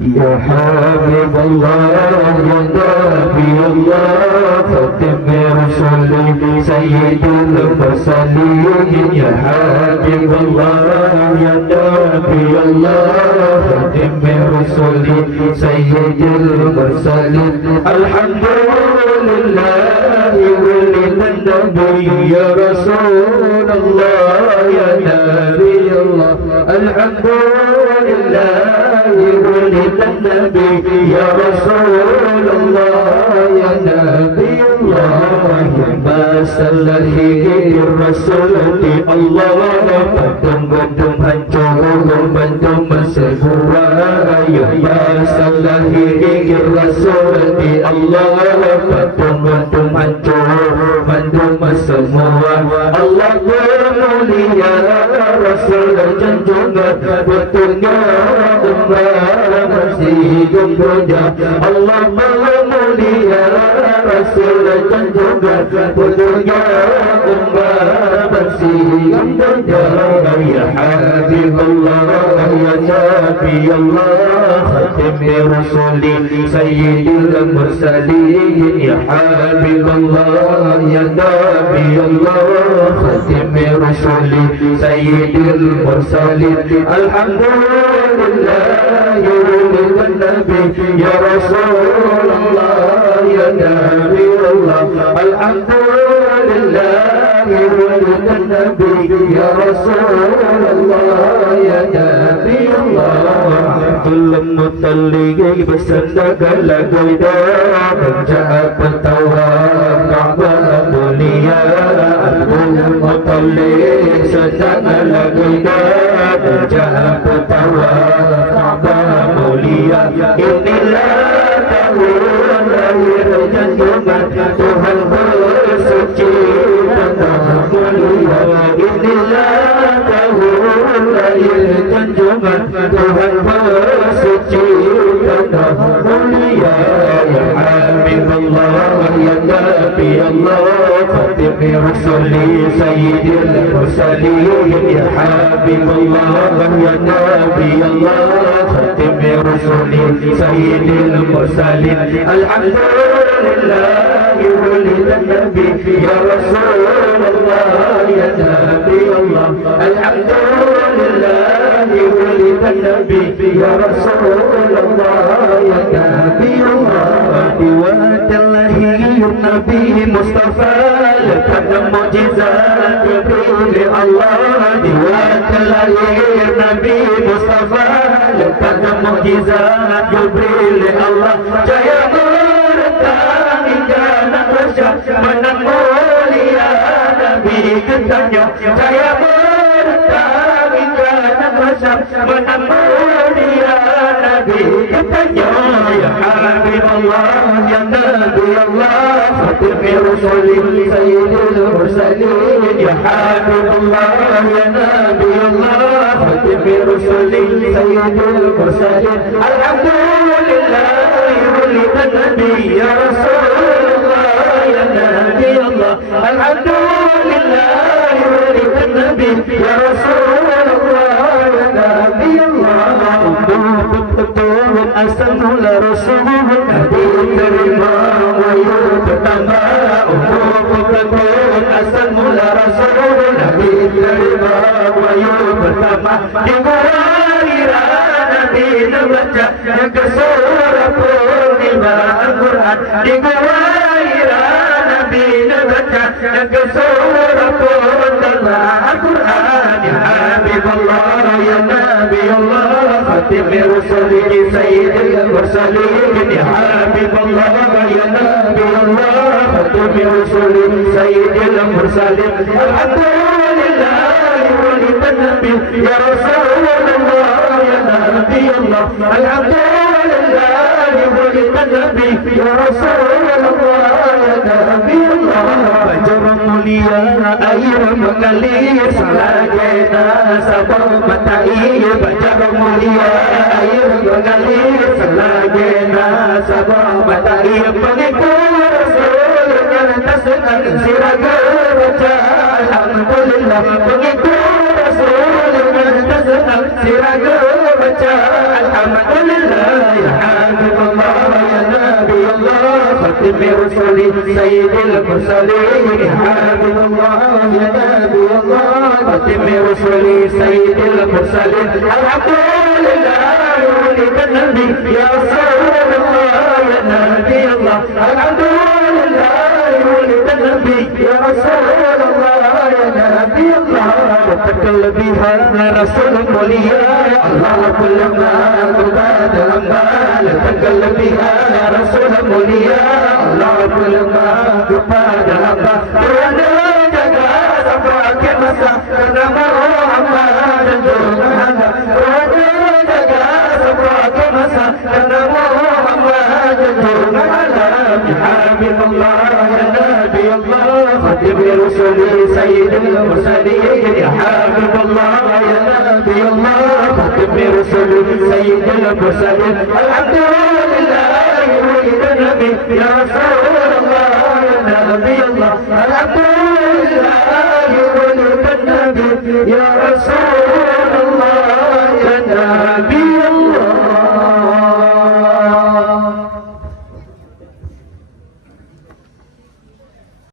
يا حبيب الله يا نبي الله ختم رسولي سيد المرسلين يا حبيب الله يا نبي الله ختم رسولي سيد المرسلين الحمد لله ولد النبي يا رسول الله يا نبي الله الحمد لله ولد النبي يا رسول الله يا نبي الله ما سلهي الرسول الله بدم hancur بدم semua ya selahi الرسول الله بدم hancur بدم semua Allah mulia Rasul junjungan betulnya umat masih gembira Allah mulia Rasul junjungan betulnya umat masih gembira ya Habibullah ya Nabi Allah khatim Rasuli Sayyidil Mursalin ya Habibullah ya Nabi Allah khatim Rasuli Sayyidil Mursalin Alhamdulillah ya Nabi ya Rasulullah ya Nabi Allah Alhamdulillah ya Nabi ya Rasulullah ya Nabi Allah Tulum mutalliqi bersandagala goida Menja'at bertawa Ka'bah mulia Tulum mutalliqi bersandagala goida Menja'at bertawa Ka'bah mulia Inilah tahun lahir junjungan Tuhan bersuci tanah mulia Inilah tahun lahir junjungan Tuhan bersuci tanah mulia Ya Habibullah ya Nabi Allah Khatim Rasuli Sayyidil Mursalin Ya Habibullah ya Nabi Allah Khatim Rasuli Sayyidil Mursalin Alhamdulillah ولد النبي يا رسول الله يا نبي الله الحمد لله ولد النبي يا رسول الله يا نبي الله وعد الله النبي مصطفى لقد معجزات جبريل الله وعد الله النبي مصطفى لقد معجزات جبريل الله جاء menang mulia Nabi ketanya saya bertawinkan masa menang mulia Nabi ketanya ya Habibullah ya Nabi Allah Khatim Rasulin Sayyidil Mursalin ya Habibullah ya Nabi Allah Khatim Rasulin Sayyidil Mursalin Alhamdulillah ولد النبي يا رسول يا نبي الله الحمد لله ولد النبي يا رسول الله يا نبي الله betul asal mula Rasulullah Nabi terima wahyu pertama betul asal mula Rasulullah Nabi terima wahyu pertama di Hurairah Nabi membaca yang ke surah Purnima Al-Quran di Hurairah Nabi membaca yang ke surah Purnima Al-Quran ya Habibullah ya Nabi Allah Khatim Rasulih Sayyidil Mursalin ya Habibullah ya Nabi Allah Khatim Rasulih Sayyidil Mursalin Alhamdulillah ولد النبي يا رسول الله يا نبي الله الحمد لله ولد النبي يا رسول الله يا نبي الله Fajar mulia air mengalir salajena sabah matai Fajar mulia air mengalir salajena sabah matai Pengikut Rasul yang tersenang siraga baca Alhamdulillah Pengikut Rasul yang tersenang siraga baca Alhamdulillah ختم رسل سيد المرسلين يا حبيب الله يا نبي الله ختم رسل سيد المرسلين الحمد لله ولد النبي يا رسول الله يا نبي الله الحمد لله ولد النبي يا رسول الله يا نبي الله وتكل بها رسول موليا الله كل ما تباد الأنبال تكل بها رسول موليا الله كل ما تباد الأنبال وانا جگا سبعك مسا كرم محمد جون هذا وانا جگا سبعك مسا كرم محمد جون هذا حبيب الله يا نبي الله ختم رسل سيد المرسلين يا حبيب الله يا نبي الله ختم رسل سيد المرسلين الحمد لله ولد النبي يا رسول الله يا نبي الله الحمد لله ولد النبي يا رسول الله يا نبي